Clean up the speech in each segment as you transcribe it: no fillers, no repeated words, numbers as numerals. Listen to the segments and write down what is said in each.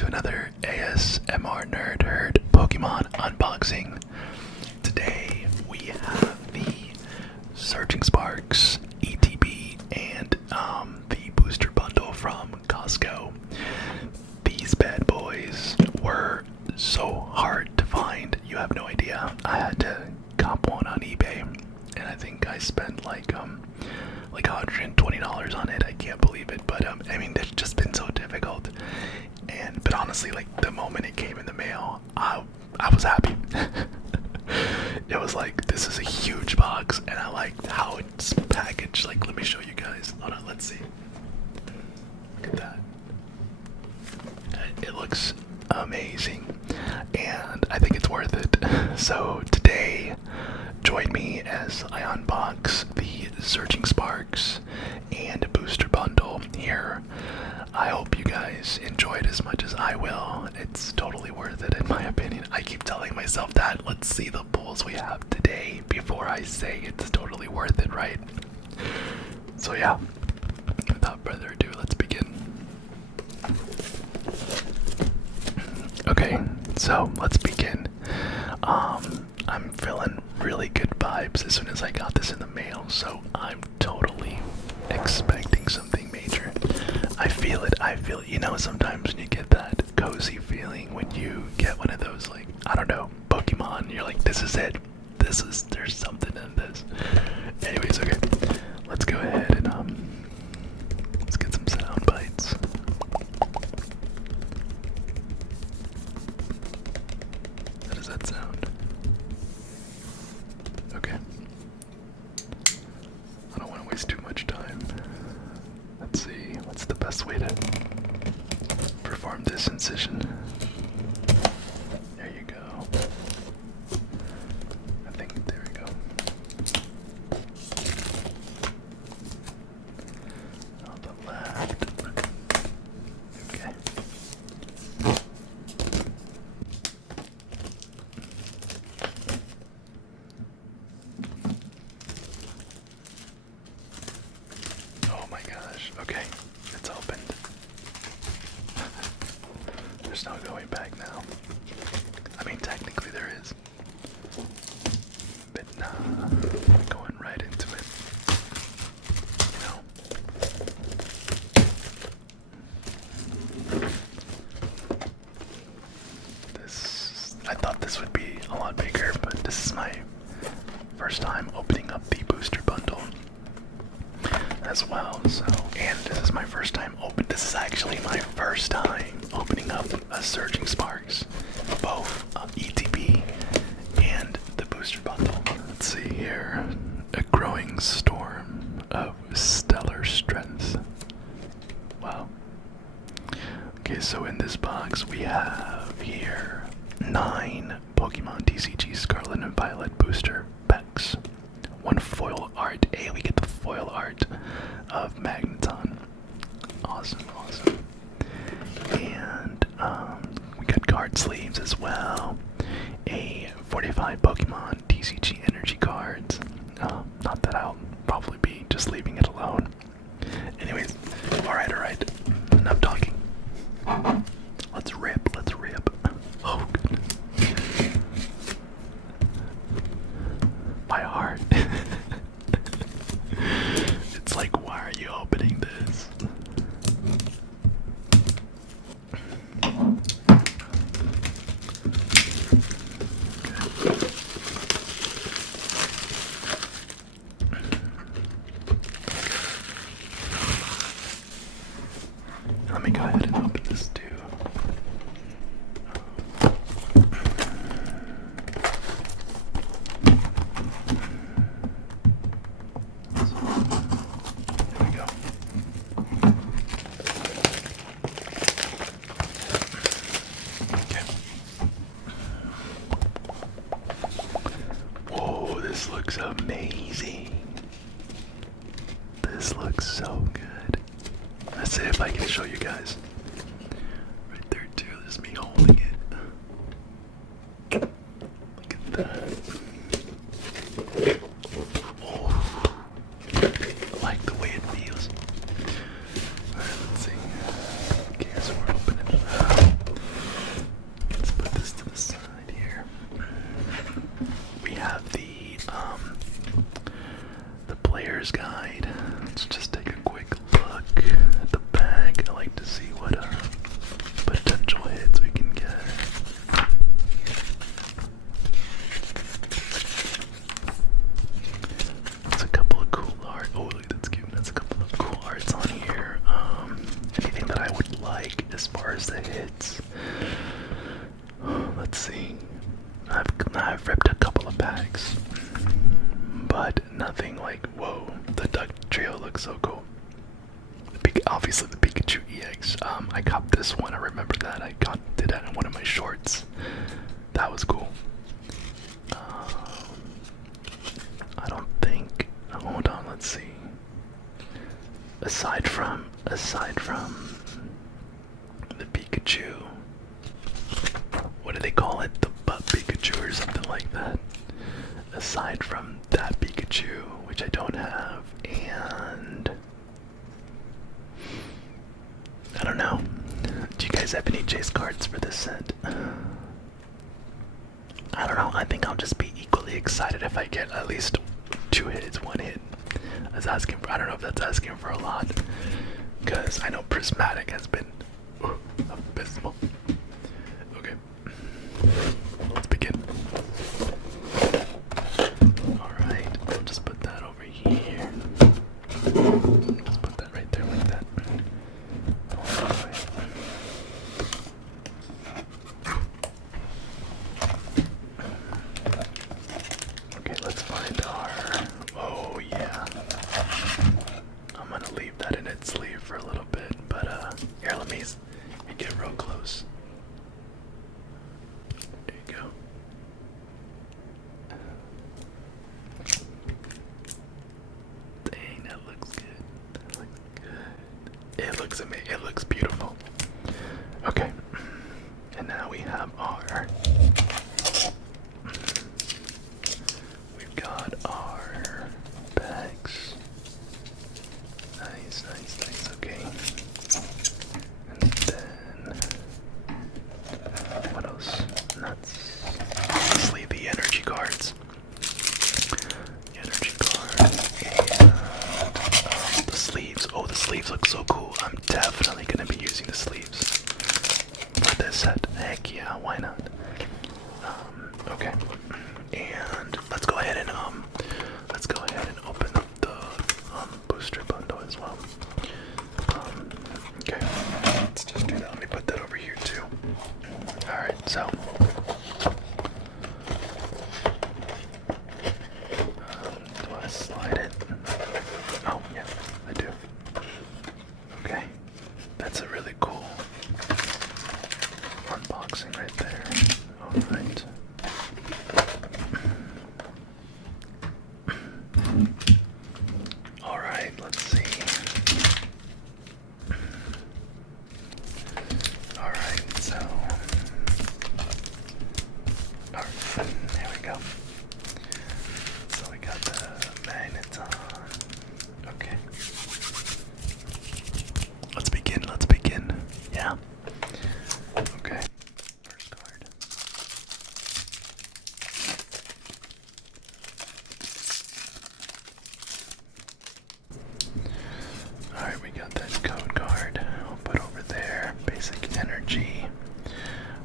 to another ASMR Nerd Herd Pokemon unboxing. Today we have the Surging Sparks, ETB, and the booster bundle from Costco. These bad boys were so hard to find, you have no idea. I had to cop one on eBay, and I think I spent like $120 on it. I can't believe it, but I mean, it's just been so difficult. But honestly, like the moment it came in the mail, I was happy. It was like, this is a huge box, and I liked how it's packaged. Like, let me show you guys. Hold on, let's see. Look at that. It looks amazing, and I think it's worth it. So today, join me as I unbox the Surging Sparks and booster bundle here. I hope you guys enjoy it as much as I will. It's totally worth it in my opinion. I keep telling myself that. Let's see the pulls we have today before I say it's totally worth it, right? So yeah, without further ado, let's begin. Okay, so let's begin. I'm feeling really good vibes as soon as I got this in the mail, so I'm totally expecting something major. I feel it, you know, sometimes when you get that cozy feeling when you get one of those, like, I don't know, Pokemon, you're like, this is it, there's something in this. Anyways, okay, let's go ahead and, let's get some sound bites. How does that sound? Okay. I don't want to waste too much time. Let's see, what's the best way to perform this incision? There you go. I think, there we go. On the left. Okay. Oh my gosh, okay, it's opened. There's no going back now. I mean, technically there is. But nah, we're going right into it. You know? I thought this would be a lot bigger, but this is my first time opening up the booster bundle as well, so, and this is my first time this is actually my first time opening up a Surging Sparks, both ETB and the booster bundle. Let's see here, a growing storm of stellar strength. Wow. Okay, so in this box we have here 9 Pokemon TCG Scarlet and Violet booster packs. One foil art. Hey, we get the foil art of Magneton. Awesome, awesome. And we got card sleeves as well. A 45 Pokemon TCG energy cards. Not that I'll probably be just leaving it alone. Anyways, alright. Enough talking. Let's rip. Oh, goodness. My heart. It's like, why are you opening this? Let me go ahead and open this too. There we go. Okay. Whoa, this looks amazing. This looks so good. Let's see if I can show you guys. Right there too, there's me holding it. Look at that. Oh, I like the way it feels. Alright, let's see. Okay, so we're opening it up. Where's the hits? Let's see. I've ripped a couple of packs, but nothing like, whoa, the duck trio looks so cool. Obviously the Pikachu EX. I copped this one, I remember that. Did that in one of my shorts. That was cool. I don't think, hold on, let's see. Aside from the Pikachu, what do they call it? The butt Pikachu or something like that. Aside from that Pikachu, which I don't have, and I don't know. Do you guys have any chase cards for this set? I don't know. I think I'll just be equally excited if I get at least 2 hits, 1 hit. I don't know if that's asking for a lot, because I know Prismatic has been abysmal. Okay, let's begin. Alright, I'll just put that over here. Just put that right there like that. Okay, let's find our... Oh yeah. I'm gonna leave that in its sleeve for a little bit, but here, let me get real close. There you go. Dang, that looks good. That looks good. It looks amazing. It looks beautiful. Okay, and now we have our... We've got our bags. Nice, nice, nice. Okay. And then what else? Nuts. Let's leave the energy cards. The energy cards and the sleeves. Oh, the sleeves look so cool. I'm definitely gonna be using the sleeves for this set. Heck yeah, why not? Okay. And let's go ahead and open up the booster bundle as well. Okay, let's just do that. Let me put that over here too. Alright, so do I slide it? Oh yeah, I do. Okay, that's a really cool unboxing right there. Alright. Alright, let's see. Alright, so there we go. So we got the magnets on. Okay. Let's begin. Yeah. Okay. First card. Alright, we got that code card. I'll put over there. Basic energy.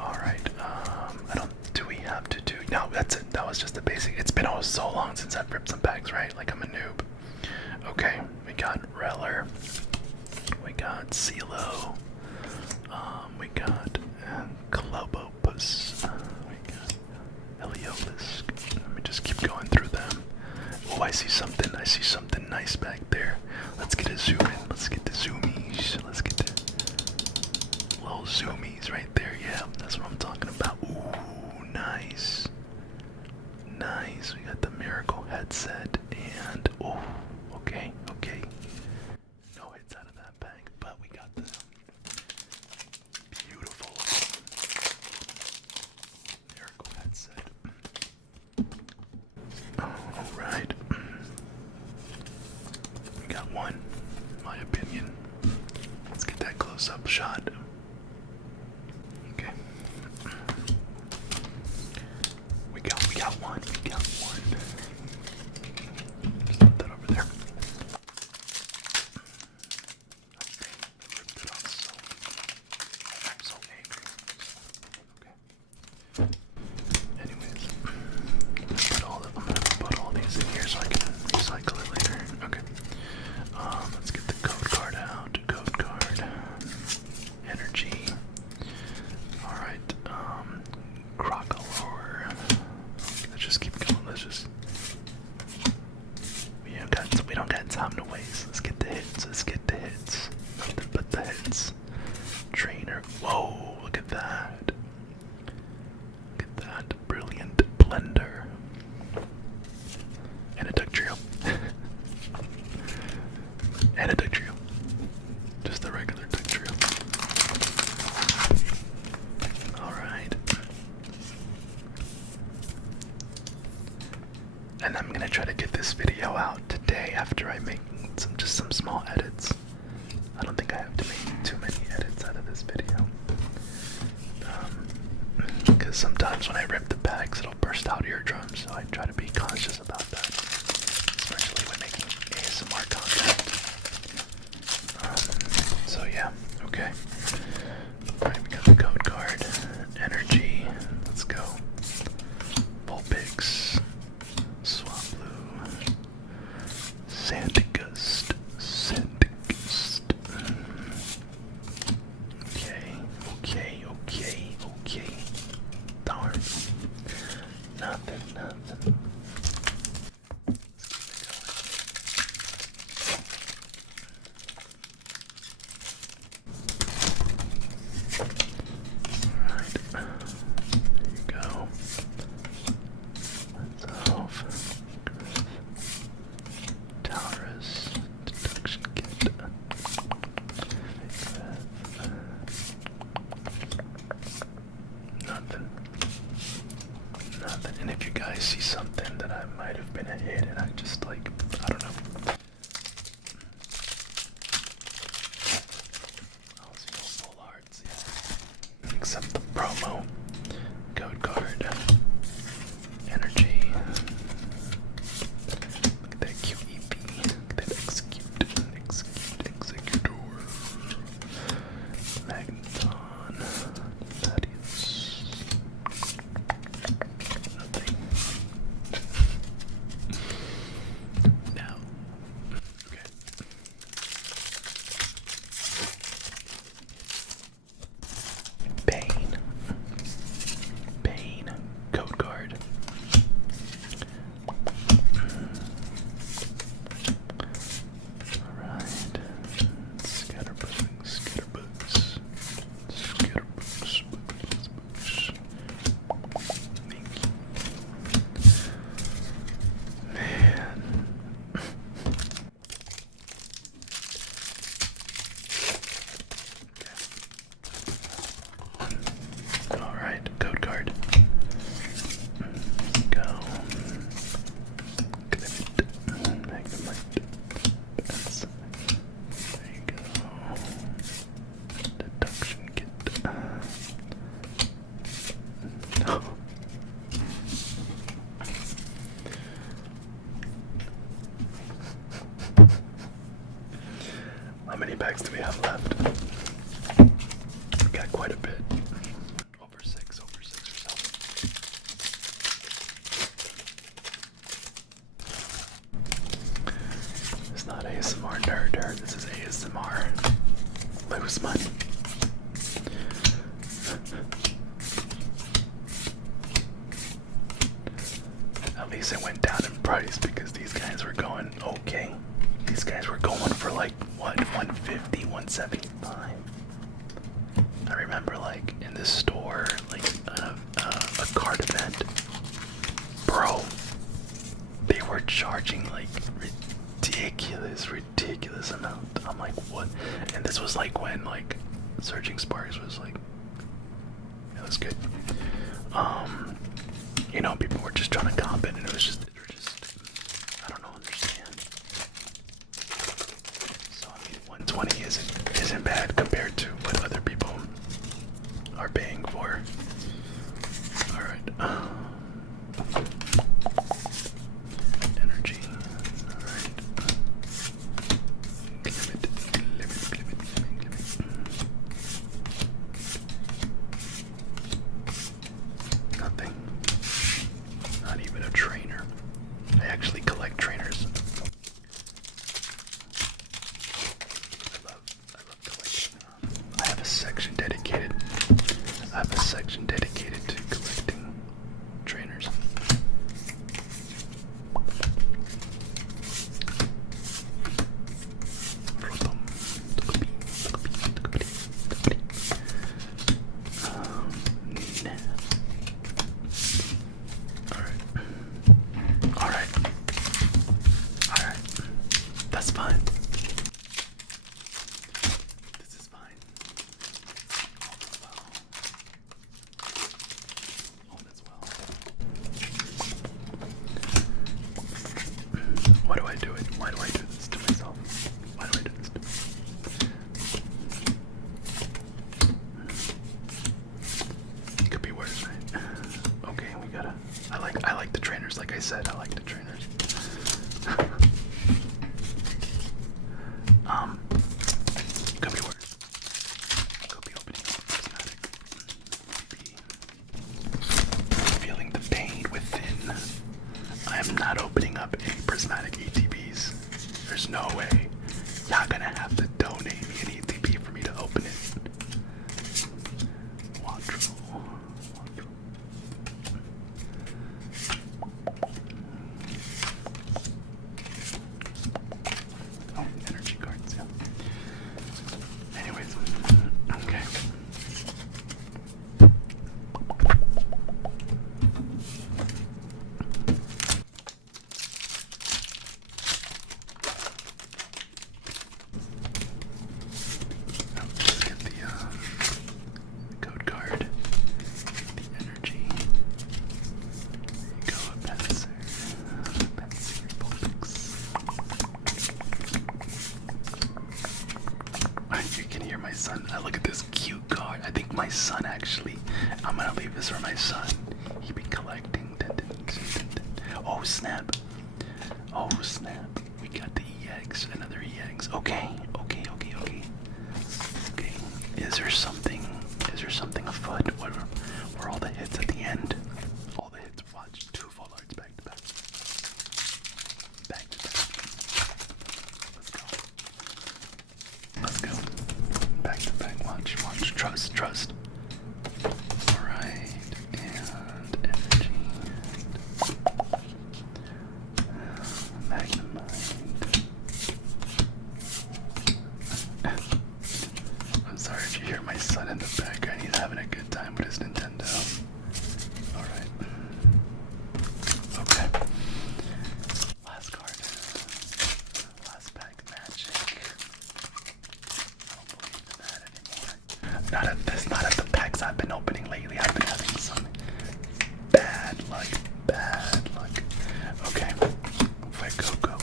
Alright, do we have to do... No, that's it. That was just the basic. It's been so long since I've ripped some packs, right? Like I'm a noob. Okay, we got Reller. We got CeeLo. We got Clobopus. We got Heliopus. Let me just keep going through them. Oh, I see something nice back there. Let's get a zoom in. Let's get the zoomies. Let's get the little zoomies right there. Yeah, that's what I'm talking about. Ooh, nice. Nice. We got the Miracle headset and oh, okay. No hits out of that bag, but we got the beautiful Miracle headset. Alright. We got one, in my opinion. Let's get that close-up shot. Okay. We got one. Just put that over there. Ripped it off I'm so angry. Okay. Anyways, I'm gonna put all these in here so I can recycle it later. Okay. Let's get the code card out. Code card. try to get this video out today after I make some small edits. I don't think I have to make too many edits out of this video. Because sometimes when I rip the bags, it'll burst out eardrums, so I try to be conscious about that, especially when making ASMR content. So yeah, okay. Alright, we got the code card, energy, let's go. Vulpix, Swablu, Sandygust, Okay. Darn. Nothing. Alright. There you go. Myself. Taurus. Deduction kit. Nothing. And if you guys see something that I might have been a hit and I just like, I don't know. I'll see no full arts, yeah. Except the promo. Code card. Energy. Look at that QEP. Look at that executor. Magneton. Thaddeus. Nothing. Now. Okay. Pain. Code card. Alright. Scatterbugs. Thank you. Man. Alright, code card. Go. Magnemite. There you go. Deduction kit. No. How many bags do we have left? We got quite a bit. Over six or so. It's not ASMR nerd, this is ASMR. Lose money. At least it went down in price because these guys were going okay. These guys were going for like, what, 150, 175? I remember like in this store, like a card event, bro, they were charging like ridiculous amount. I'm like, what? And this was like when like Surging Sparks was like, it was good. You know, people were just trying to comp it, and it was just, I don't understand. So I mean, 120 isn't bad compared to what other people are paying for. All right. Energy. All right. Limit. Nothing. Not even a trainer. I actually collect trainers. I love collecting. I have a section dedicated to collecting trainers. I said, I like the trainers. Could be worse. Could be opening up a prismatic. Feeling the pain within. I am not opening up any prismatic ETBs. There's no way. Y'all gonna have to donate me an ETB for me to open it. Oh, energy cards, yeah. Anyways, okay. Let's get the code card, the energy. There you go, a Pencer, Bulbix. You can hear my son. Look at this cute card. I think my son actually. I'm gonna leave this for my son. He be collecting. Oh snap! Oh snap! We got the EX, another EX. Okay. Is there something afoot? What were all the hits at the end? All the hits. Watch 2 full arts back to back. Back to back. Let's go. Back to back. Watch. Trust. Alright. And energy. Magnemind. I'm sorry if you hear my son in the background. He's having a good time with his Nintendo. Alright. Okay. Last card. Last pack magic. I don't believe in that anymore. Not at the packs I've been opening lately. I've been having some bad luck. Okay. Fuego.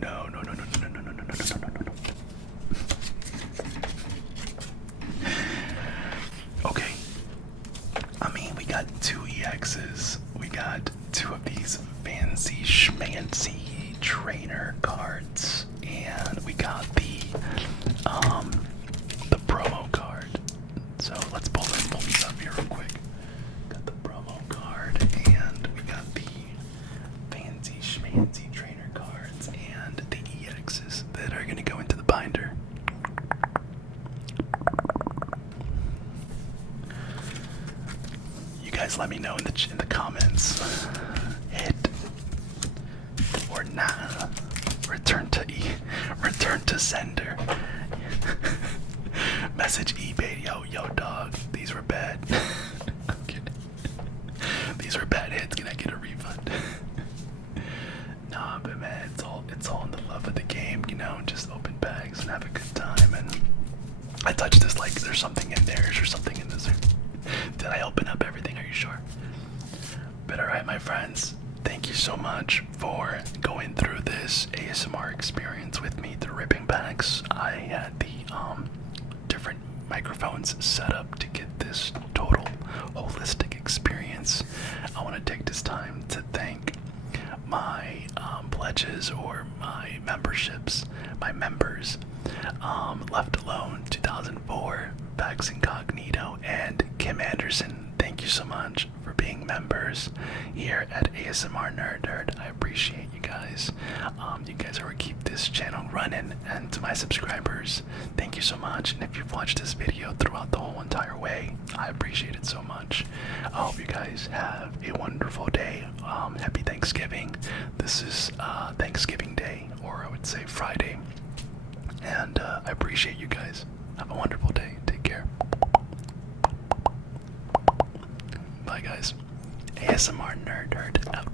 No. Okay. I mean, we got 2 EXs. We got 2 of these fancy schmancy trainer cards, and we got the promo card. So let's pull these up here real quick. Got the promo card, and we got the fancy schmancy trainer cards, and the EXs that are gonna go into the binder. You guys let me know in the comments. Hit or nah. Return to sender. Message eBay, yo dog. These were bad. I'm kidding. These were bad hits. Can I get a refund? Nah, but man, it's all in the love of the game, you know. Just open bags and have a good time. And I touched this like there's something in there. Is there something in this? Did I open up everything? Are you sure? But alright, my friends, thank you so much for going through this ASMR experience with me through ripping packs. I had the different microphones set up to get this total holistic experience. I want to take this time to thank my pledges or my memberships, my members. Left Alone 2004, Pax Incognito, and Kim Anderson. Thank you so much for being members here at ASMR Nerd Herd. I appreciate you guys. You guys are what keep this channel running. And to my subscribers, thank you so much. And if you've watched this video throughout the whole entire way, I appreciate it so much. I hope you guys have a wonderful day. Happy Thanksgiving. This is Thanksgiving Day, or I would say Friday. And I appreciate you guys. Have a wonderful day. Take care. Bye, guys. ASMR Nerd Herd out.